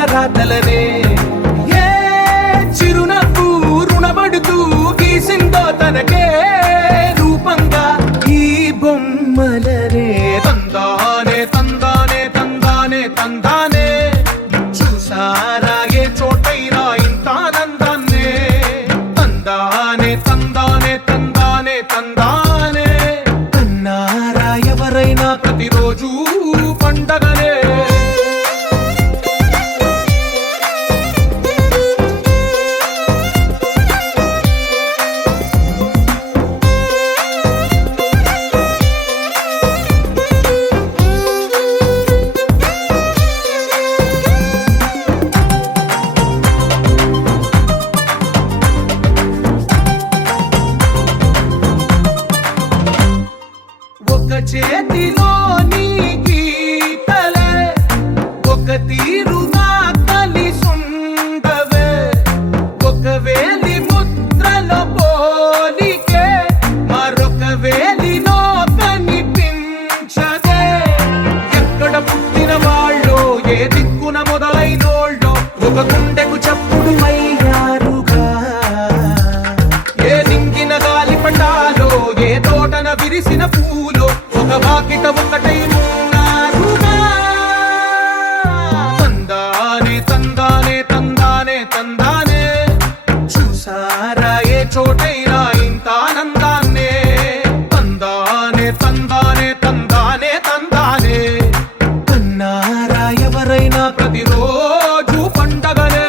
తలరాతలనే ఏ చిరునవ్వు రుణపడుతూ గీసిందో తనకే రూపంగా ఈ బొమ్మలనే తందానే తందానే తందానే తందానే చూసారా ఏ చోటైనా ఇంత నందాన్నే తందానే తందానే తందానే తందానే కన్నారా ఎవరైనా ప్రతిరోజు పండగనే చేతిలో నీ గీతలే ఒక తీరుగా కలిసుండవే ఒక వేలి ముద్రలో పోలికే మరొక వేలిలో కనిపించదే ఎక్కడ పుట్టిన వాళ్ళో ఏ దిక్కున మొదలైనోళ్ళో ఒక గుండెకు చప్పుడు అయ్యారుగా ఏ నింగిన గాలి పటాలో ఏ తోటన విరిసిన పూలో ఒక వాకిట ఒకటై ఉన్నారుగా తందానే తందానే తందానే తందానే చూసారా ఏ చోటైనా ఇంత ఆనందాన్నే తందానే తందానే తందానే తందానే కన్నారా ఎవరైనా ప్రతిరోజు పండగనే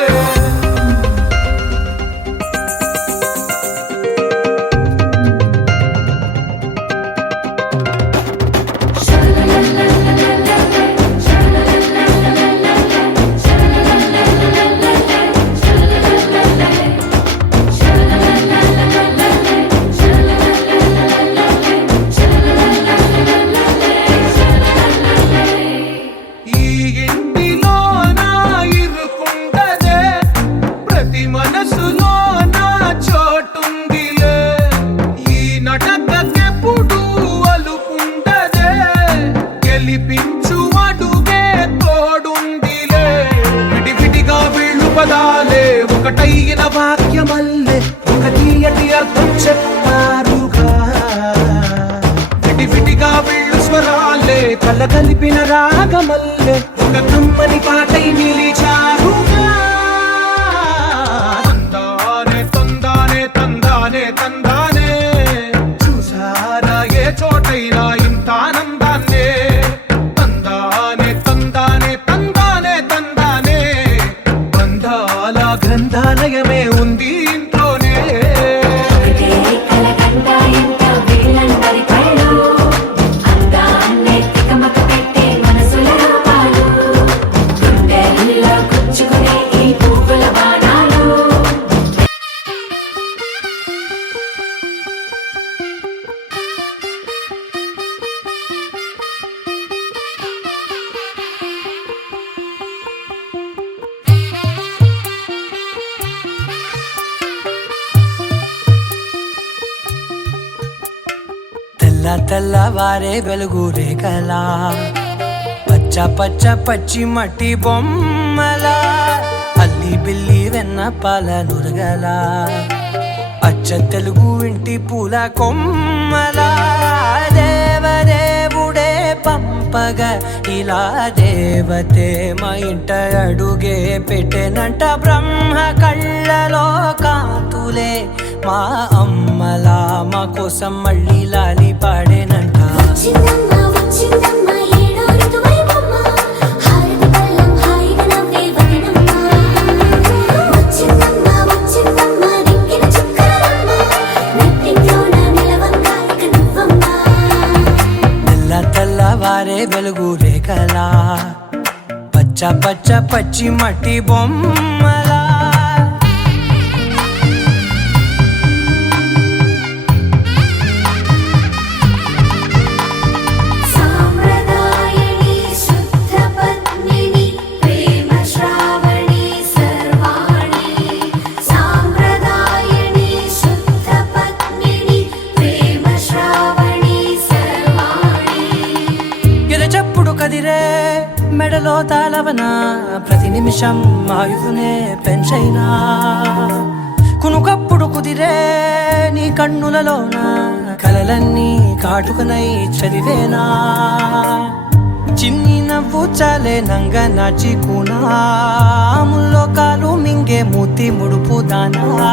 మనసులో నా చోటుందిలే ఈ నటకెప్పుడు అలుపుండదే గెలిపించు అడుగే తోడుందిలే విడివిడిగా వీళ్ళు పదాలే ఒకటైన వాక్యమల్లే ఒక తీయటి అర్థం చెప్పారుగా విడివిడిగా వీళ్ళు స్వరాలే కలగలిపిన రాగమల్లే ఒక కమ్మని పాటై నిలిచారుగా తందానే చూసారా ఏ చోటైనా ఇంత ఆనందాన్నే తందానే తందానే తందానే తందానే బంధాల గ్రంథాలయమే ఉంది ఇంట్లోనే తెల్లవారే వెలుగు రేఖలా పచ్చ పచ్చ పచ్చి మట్టి బొమ్మలా అల్లి బిల్లి వెన్న పాల నురగలా అచ్చ తెలుగు ఇంటి పూల కొమ్మలా దేవదేవుడే పంపగా ఇలా దేవతే మా ఇంట అడుగే పెట్టెనంట బ్రహ్మ కళ్ళలో కాంతులే మా అమ్మలా మా కోసం మళ్ళీ లాలి పాడేనంట తెల్లవారే వెలుగు రేఖలా పచ్చ పచ్చ పచ్చి మట్టి బొమ్మలా మెడలో తాళవన ప్రతి ప్రతి నిమిషం ఆయుధునే పెంచైనా కునుకప్పుడు కుదిరే నీ కన్నులలోన కలలన్నీ కాటుకనై చదివేనా చిన్ని నవ్వు చాలే నంగ నాచి కూనాముల్లో కాలు మింగే మూతి ముడుపు దానా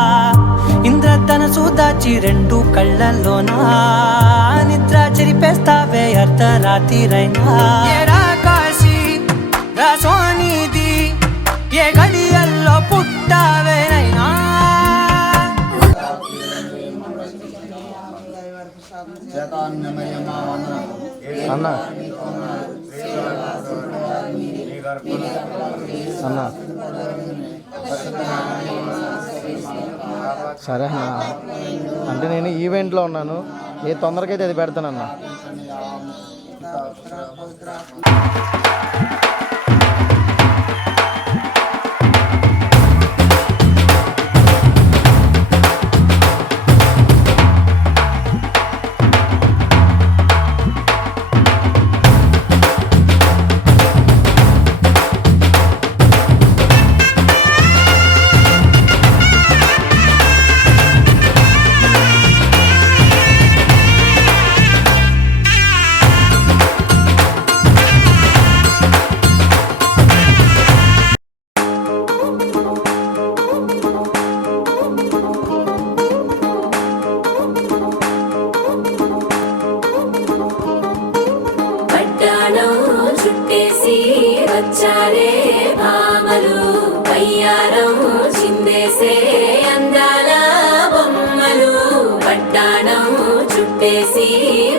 ఇంద్రధనసు దాచి రెండు కళ్ళల్లోనా నిద్ర చెరిపేస్తావే అర్ధరాత్రిరైనా ఏరా కాశీ రా సోనిది ఏ గడియల్లో పుట్టావేనైనా అన్న అన్న సరే అన్న అంటే నేను ఈవెంట్లో ఉన్నాను ఏ తొందరకైతే అది పెడతానన్నా చుట్టేసి వచ్చారే భామలు వయ్యారం చిందేసే అందాల బొమ్మలు పట్టాణం చుట్టేసి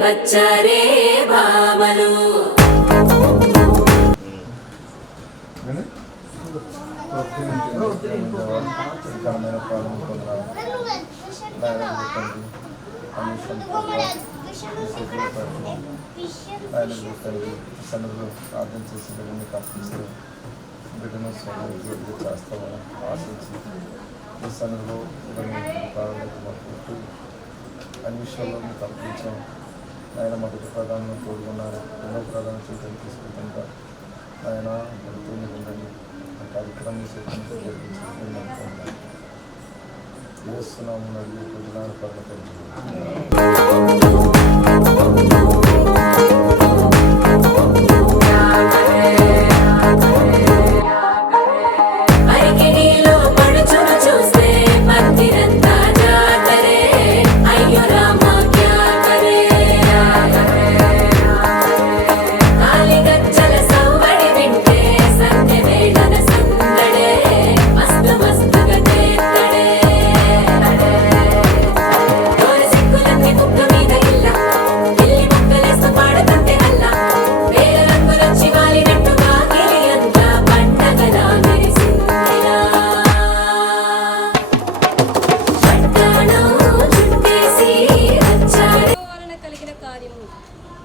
వచ్చారే భామలు సన్నిధిలో ప్రార్థన చేసి బిడ్డని కప్పిస్తూ బిడ్డను స్వామి చేస్తామని ఆశించి ఈ సన్నిధిలో ప్రారంభించబడుతూ అన్ని విషయాల్లో మీకు అర్పించాం ఆయన మొదటి ప్రధానం కోరుకున్నారు రెండవ ప్రధానం చేయడానికి తీసుకుంటుంటా ఆయన గడుతూనే ఉండండి ఆ కార్యక్రమం చేసి జరిగించి చేస్తున్నాము నడిగి ప్రజలను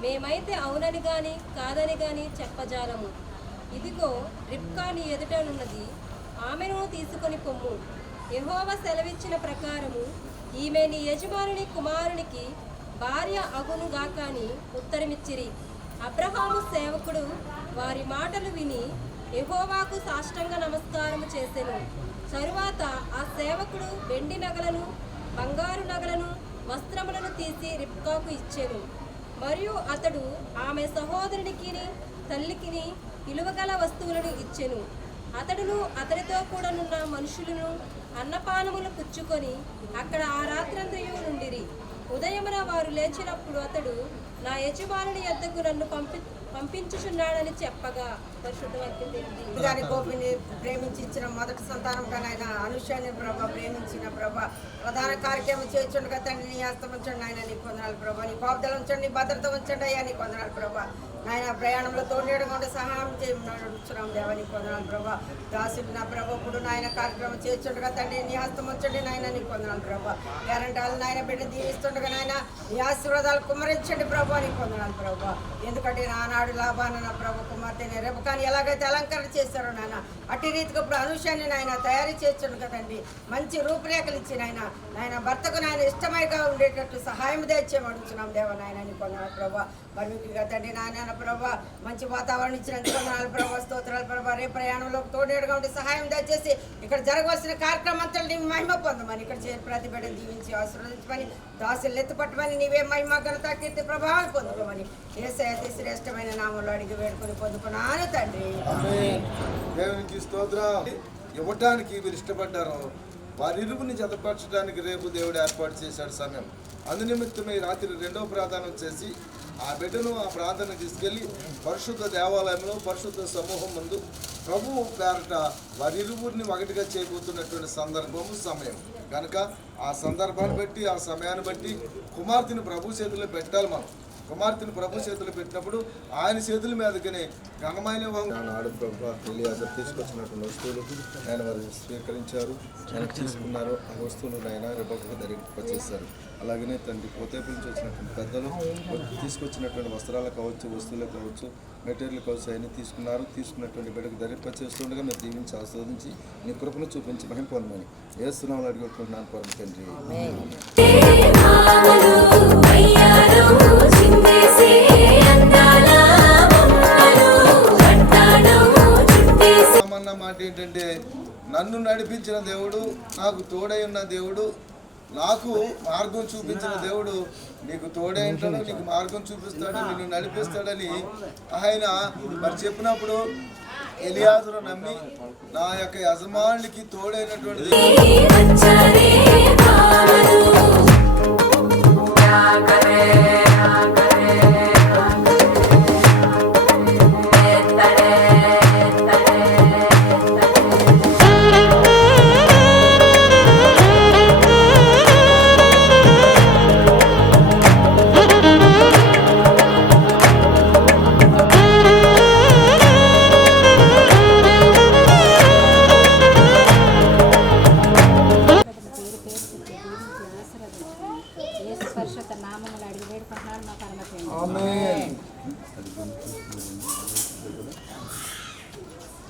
మేమైతే అవునని గాని కాదని గాని చెప్పజాలము. ఇదిగో రిబ్కా నీ ఎదుటనున్నది, ఆమెను తీసుకొని పొమ్ము. యెహోవా సెలవిచ్చిన ప్రకారము ఈమె నీ యజమానుని కుమారునికి భార్య అగునుగాక అని ఉత్తరమిచ్చిరి. అబ్రహాము సేవకుడు వారి మాటలు విని యెహోవాకు సాష్టాంగ నమస్కారము చేసెను. తరువాత ఆ సేవకుడు వెండి నగలను బంగారు నగలను వస్త్రములను తీసి రిబ్కాకు ఇచ్చెను. మరియు అతడు ఆమె సహోదరునికి తల్లికిని విలువగల వస్తువులను ఇచ్చెను. అతడును అతడితో కూడానున్న మనుషులను అన్నపానములు పుచ్చుకొని అక్కడ ఆ రాత్రంతయు నుండిరి. ఉదయమున వారు లేచినప్పుడు అతడు నా యజమానుని యొద్దకు నన్ను పంపించుచున్నాడని చెప్పగా పరిశుద్ధ గోపిని ప్రేమించి ఇచ్చిన మొదటి సంతానం ఆయన అనుష్యాన్ని ప్రభా ప్రేమించిన ప్రభా ప్రధాన కార్యక్రమం చేయించుండగా తండ్రి నీ హస్తం ఉంచండి ఆయన నీ కొందనాలు ప్రభా నీ కాపుదల ఉంచండి నీ భద్రత ఉంచండి అయ్యా నీ కొందనాలు ప్రభా నాయన ప్రయాణంలో తోడేయడం సహాయం చేయడం దేవానికి కొందనాలు ప్రభా దాసుడు నా ప్రభప్పుడు నాయన కార్యక్రమం చేయించుండగా తండ్రి నీ హస్తం ఉంచండి నాయన నీ కొందనాలు ప్రభా గ్యారంటాలు నాయన బిడ్డ దీవిస్తుండగా నాయన నీ ఆశీర్వాదాలు కుమ్మరించండి ప్రభా నీ కొందనాలు ప్రభా ఎందుకంటే నానాడు లాభాన నా ప్రభు కుమార్తెని రెబకాని ఎలాగైతే అలంకరణ చేశారో నాయన అట్టి రీతికి ఇప్పుడు అనుష్యాన్ని నాయన తయారు చేస్తుండు కదండి మంచి రూపురేఖలు ఇచ్చి నాయన భర్తకు నాయన ఇష్టమైగా ఉండేటట్టు సహాయం తెచ్చేమడుచున్నాం దేవ నాయన నీ కొందనాలు ప్రభా మరి మీకు తండ్రి నాయన ప్రభా మంచి వాతావరణం ఇచ్చినందుకు వందనాలు ప్రభా, స్తోత్రాలు ప్రభా. రేపు ప్రయాణంలో తోడేడుగా ఉండి సహాయం దయచేసి ఇక్కడ జరగవలసిన కార్యక్రమం అంతా నీవు మహిమ పొందమని, ఇక్కడ చేరి ప్రతి బిడ్డను దీవించి ఆశీర్వదించమని, దాసులు ఎత్తుపట్టమని, నీవే మహిమ ఘనత కీర్తి ప్రభావం పొందుకోమని యేసయ్య అతి శ్రేష్టమైన నామంలో అడిగి వేడుకొని పొందుకున్నాను తండ్రి. దేవునికి స్తోత్రం. ఇవ్వటానికి వీరు ఇష్టపడ్డారు, వారిరువుని జతపరచడానికి రేపు దేవుడు ఏర్పాటు చేశాడు సమయం. అందునిమిత్తమే రాత్రి రెండవ ప్రార్థన చేసి ఆ బిడ్డను ఆ ప్రార్థన తీసుకెళ్ళి పరిశుద్ధ దేవాలయంలో పరిశుద్ధ సమూహం ముందు ప్రభువు పేరట వారిరువురిని ఒకటిగా చేయబోతున్నటువంటి సందర్భము సమయం కనుక ఆ సందర్భాన్ని బట్టి ఆ సమయాన్ని బట్టి కుమార్తెను ప్రభు చేతుల్లో పెట్టాలి. మనం కుమార్తెను ప్రభు చేతులు పెట్టినప్పుడు ఆయన చేతుల మీదకనే ఘనమైన నాడు ప్రభు ఎలియాజర్ తీసుకొచ్చినటువంటి వస్తువులు ఆయన వారు స్వీకరించారు, ఆయన తీసుకున్నారు. ఆ వస్తువులు ఆయన రెబెక్కకు ధరింపచేశారు. అలాగనే తండ్రి పోతేపు నుంచి వచ్చినటువంటి పెద్దలు తీసుకొచ్చినటువంటి వస్త్రాలు కావచ్చు, వస్తువులు కావచ్చు, మెటీరియల్ కావచ్చు అవన్నీ తీసుకున్నారు. తీసుకున్నటువంటి బిడ్డకు ధరింపచేస్తుండగా మీరు దీవించి ఆస్వాదించి నీ కృపను చూపించి మహిమ పొందమని యేసునామములో అడుగుతున్నాను పరమ తండ్రి. మాట ఏంటంటే నన్ను నడిపించిన దేవుడు, నాకు తోడై ఉన్న దేవుడు, నాకు మార్గం చూపించిన దేవుడు నీకు తోడే ఉంటాడు, నీకు మార్గం చూపిస్తాడు, నిన్ను నడిపిస్తాడని ఆయన మరి చెప్పినప్పుడు ఎలియాజరు నమ్మి నా యొక్క యజమానికి తోడైనటువంటి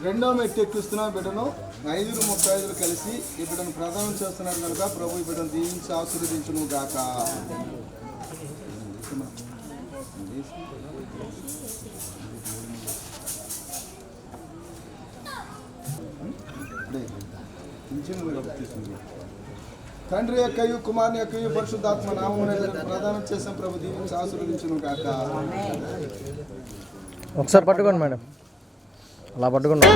రెండో మెట్టు ఎక్కిస్తున్న బిడ్డను 5 కలిసి ఈ బిడ్డను ప్రదానం చేస్తున్నారు కనుక ప్రభు ఈ బిడ్డను దీవించి ఆశీర్వదించును గాక. తండ్రి యొక్కయు కుమారుని యొక్కయు పరిశుద్ధాత్మ నామమున ప్రదానం చేసాం ప్రభు దీవించి ఆశీర్వదించును గాక. ఒకసారి పట్టుకోండి మేడం, అలా పట్టుకోండి.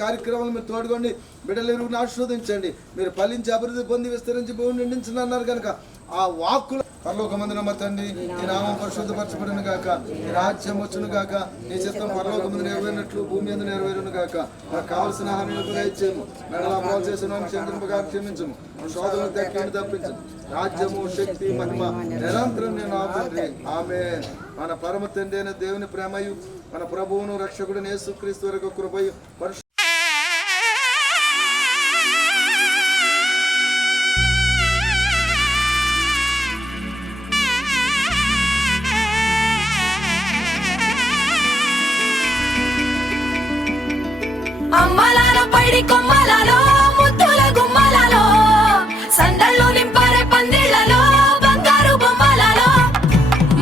కార్యక్రమాలు మీరు తోడుకోండి, బిడ్డలు ఆశీర్వదించండి. మీరు ఫలించి అభివృద్ధి పొంది విస్తరించి భూమి నిండించండి అన్నారు కనుక ఆ వాక్కులు పరలోకమందున మా తండ్రి నీ నామం పరిశుద్ధపరచబడును గాక, నీ రాజ్యం వచ్చును గాక, నీ చిత్తం పరలోకమందు నెరవేరినట్లు భూమి మీద నెరవేరును గాక. నాకు కావలసిన ఆహారాన్ని దయచేయము, మెడల అపరాధం చేసిన క్షమింపగా క్షమించము, శోధనలు తగ్గి తప్పించము. రాజ్యము శక్తి మహిమ నిరంతరం నేను తండ్రి ఆమేన్. మన పరమ తండ్రి అయిన దేవుని ప్రేమయు మన ప్రభువును రక్షకుడు యేసుక్రీస్తు వరకు కృపయు అమ్మలాలో పైడి కొమ్మలలో ముద్దుల గుమ్మలలో సందళ్ళు నింపారే పందిళ్లలో బంగారు బొమ్మలలో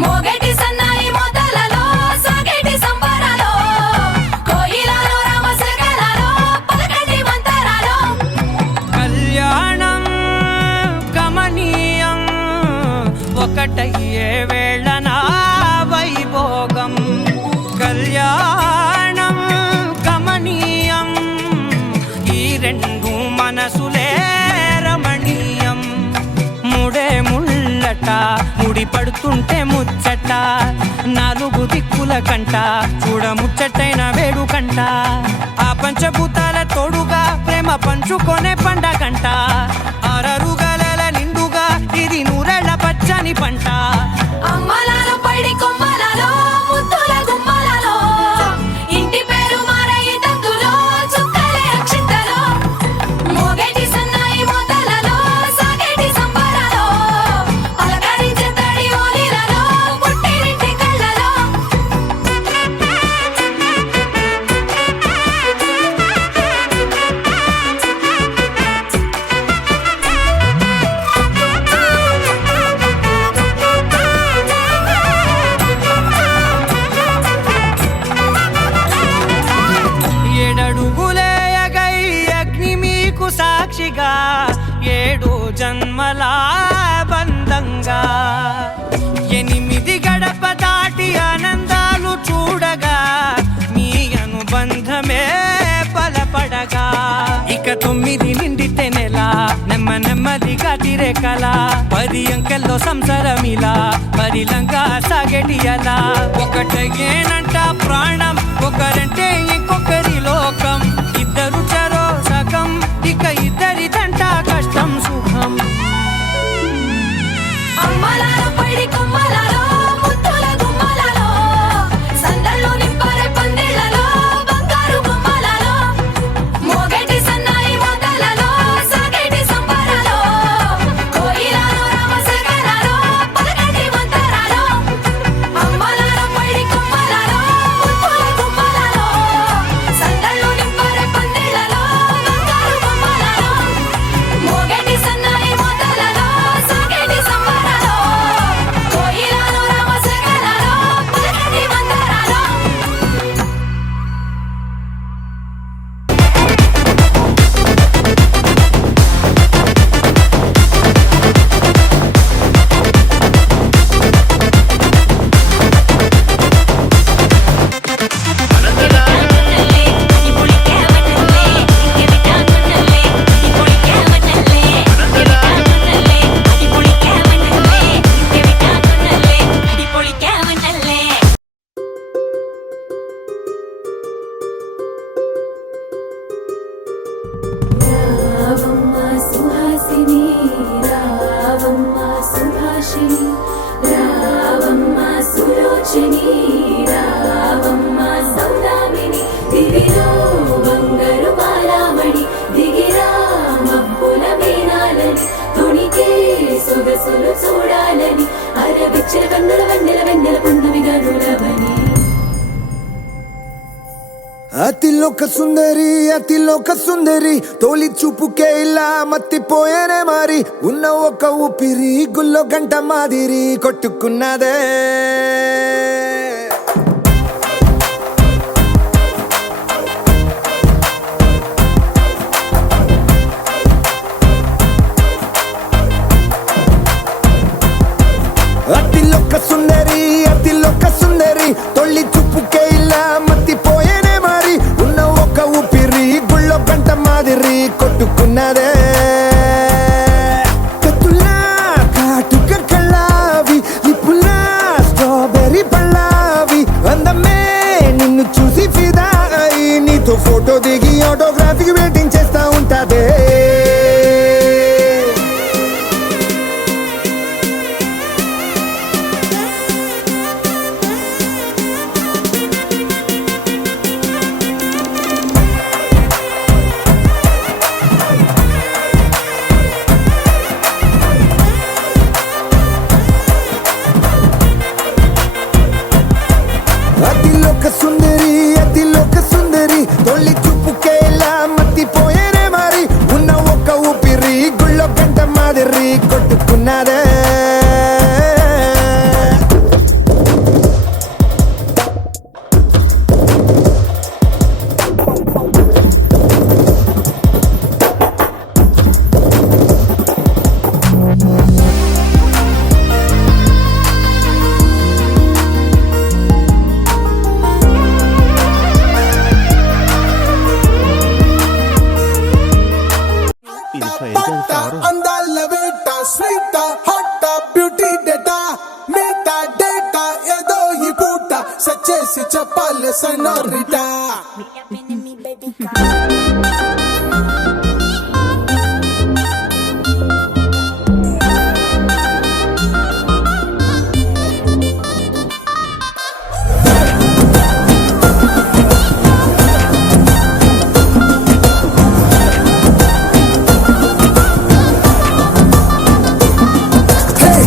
మోగేటి సన్నాయి మోతలలో సాగేటి సంబరాలో కోయిలలో రామశకలలో పలకటి మంతరాలో కళ్యాణం గమనీయం ఒకటయ్యే వేళన వైభోగం. కళ్యాణం గమనీయం ఈ ముడి పడుతుంటే ముచ్చట నాలుగు దిక్కుల కంట చూడ ముచ్చటైన వేడుకంట ఆ పంచభూతాల తోడుగా ప్రేమ పంచుకొనే పండగంట ఆరరు గలల నిండుగా ఇది నూరెళ్ళ పచ్చని పంట అమ్మలాలో పడి కొమ్మలలో ముద్దుల గుమ్మలలో ఇంటి పేరు మారయి తందులో చుక్కలే అక్షింతలో మోగేటి సన్నాయి మోతలలో సాగేటి సంబరాలో పలకరించే తడి ఓలిలలో పుట్టినింటి కళ్ళలో ఏడడుగులేయగై అగ్ని మీకు సాక్షిగా 7 జన్మల బంధంగా 8 గడప దాటి ఆనందాలు చూడగా మీ అనుబంధమే బలపడగా ఇక 9 నిండితే నెల నెమ్మదిగా తిరే కల 10 అంకెల్లో సంసారమిలా పరిలంగా సాగేటి అలా ఒకటేనంట ప్రాణం ఒకరంటే ఇంకొకరి లోకం ఇద్దరు చరో సగం ఇక ఇద్దరిదంట కష్టం సుఖం అమ్మలాలో పడి కొమ్మలలో ముద్దుల గుమ్మలలో సందళ్ళు నింపారే పందిళ్ళలో బంగారు బొమ్మలలో మోగేటి సన్నాయి మోతలలో సాగేటి సంబరాలో కోయిలలో రామశేఖరాలో పలకటి మంతరాలో అమ్మలాలో పడి కొమ్మలలో ముద్దుల గుమ్మలలో సందళ్ళు నింపారే పందిళ్ళలో బంగారు బొమ్మలలో మోగేటి సన్నాయి మోతలలో సాగేటి సంబరాలో కోయిలలో రామశేఖరాలో పలకటి మంతరాలో రావమ్మ సుహాసిని రావమ్మ సుభాషిణి రావమ్మ సులోచని రావమ్మ సౌదామిని దివిలో బంగారు బాలామణి దిగిరా మబ్బుల మీనాలని తొణికే సొగసులు చూడాలని అరవిచ్చల కన్నుల వెన్నెల పున్నమిగా నులవని అతిలోక సుందరి తోలి చూపుకే ఇలా మత్తిపోయేనే మారి ఉన్న ఒక ఊపిరి గుల్లో గంట మాదిరి కొట్టుకున్నదే అతిలోక సుందరి తొలి చూపుకే ఇలా మత్తిపోయేనే మారి ఉన్న ఒక ఊపిరి గుళ్ళో గంట మాదిరి కొట్టుకున్నదే కత్తులా కాటుక కళ్ళావి లిప్పులా స్ట్రాబెర్రీ పళ్ళావి అందమే నిన్ను చూసి ఫిదా అయి నీతో ఫోటో దిగి ఆటోగ్రాఫీకి వెయిటింగ్ చేస్తా ఉంటాదే అతిలోక సుందరి తొలి చూపుకే ఇలా మత్తిపోయేనే మారి ఉన్న ఒక ఊపిరి గుళ్ళో గంట మాదిరి కొట్టుకున్నదే vale señorita.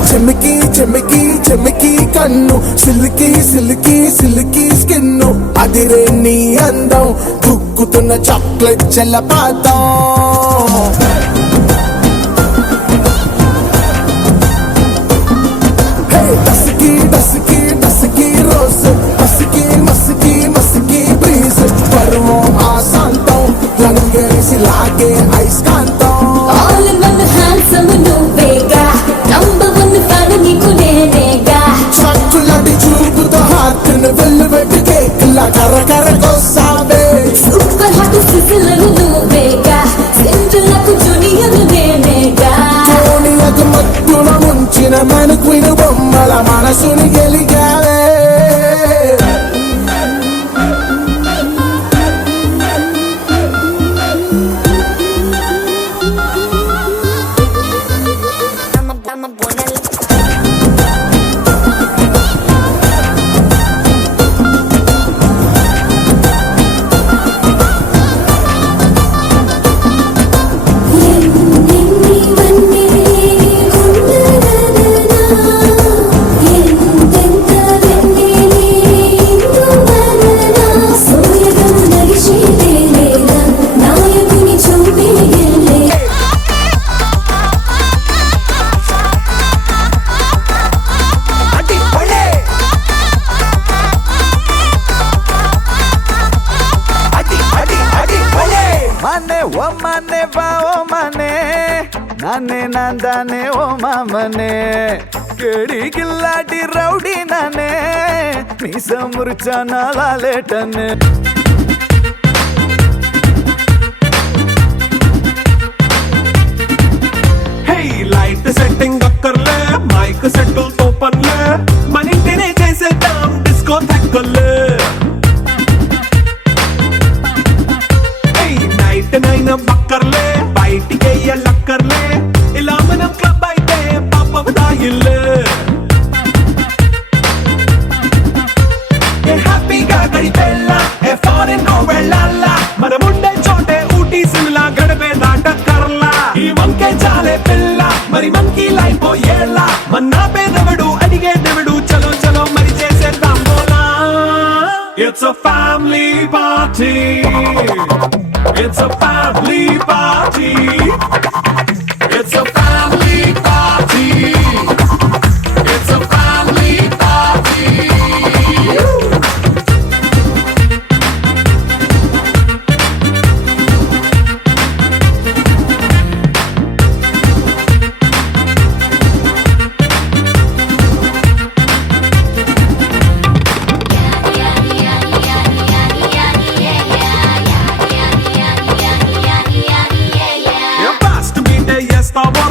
చెమికి చెమికి చెమికి కన్ను సిల్కి సిల్కి సిల్కి స్కిన్ను అదిరే నీ అందం దుక్కుతున్న చాక్లెట్ జలపాతం డస్కి డస్కి డస్కి రోజ్ మస్కి మస్కి మస్కి బ్రీజ్ పర్వం ఆశాంతం లంగేసి లాగే ఐస్కాంతం All in one handsome నువ్వేగా number one fan నీకు నేనేగా చక్కులాంటి చూపుతో హార్ట్ను వెల్లువెట్టి కేక్లా కరకరకొస్తావే సూపర్ హాట్ సిసిలరు నువ్వేగా సిండ్లకు జూనియర్ నేనేగా సోనియాకు మత్తుల ముంచిన మనకును బొమ్మల మనసుని గెలిగావే ఎన్ని వన్నీ ఉండదనా ఎంతెంత వెన్నెలే ఇందువలనా సోయగం నగిషేలేలా నాయకుని చూపేయలే ಮನೆ ಓ ಮನೆ ಬಾ ಓ ಮನೆ ನಾನೇ ನಂದಾನೆ ಓ ಮಾಮನೆ ಕೇಳಿ ಗಿಲ್ಲಾಟಿ ರೌಡಿ ನಾನೇ ನೀ ಸಮೃಚ ನಾಳೇಟನೆ లైట్ సెట్టింగ్ అక్కర్లే మైక్ సెట్టు తో పనిలే మన ఇంటినే చేసేద్దాం డిస్కో తక్కర్లే నైట్ నైన్ బక్కర్లే బయటికి వెయ్యలక్కర్లే ఇలా మనం క్లబ్ అయితే పాపం దాయిల్లే హ్యాపీగా గడిపెళ్ళ ఏ ఫారెన్ కో వెళ్ళాల మనం ఉండే చోటే ఊటీ సిమ్లా గడిపే దాటక్కర్లా ఈ వంకే చాలే పిల్ల మరి మనకి లైఫ్ ఏళ్ళ మన్నా పేదవడు అడిగేదెవడు చలో చలో మరి చేసేద్దాం బోలా it's a family party It's a family party. It's a family party. It's a family party.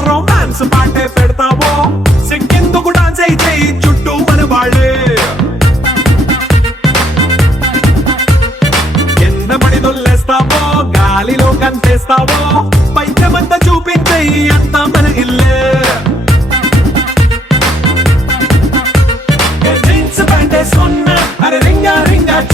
Romance పాటే పెడతావో సిక్కెందుకు డాన్స్ అయితే చుట్టూ మన వాళ్ళే ఎన్న పడి దొల్లేస్తావో గాలిలో కంటేస్తావో పైకమంతా చూపించే అంతా మన ఇల్లే జీన్స్ ప్యాంటే సొన్న అరే రింగా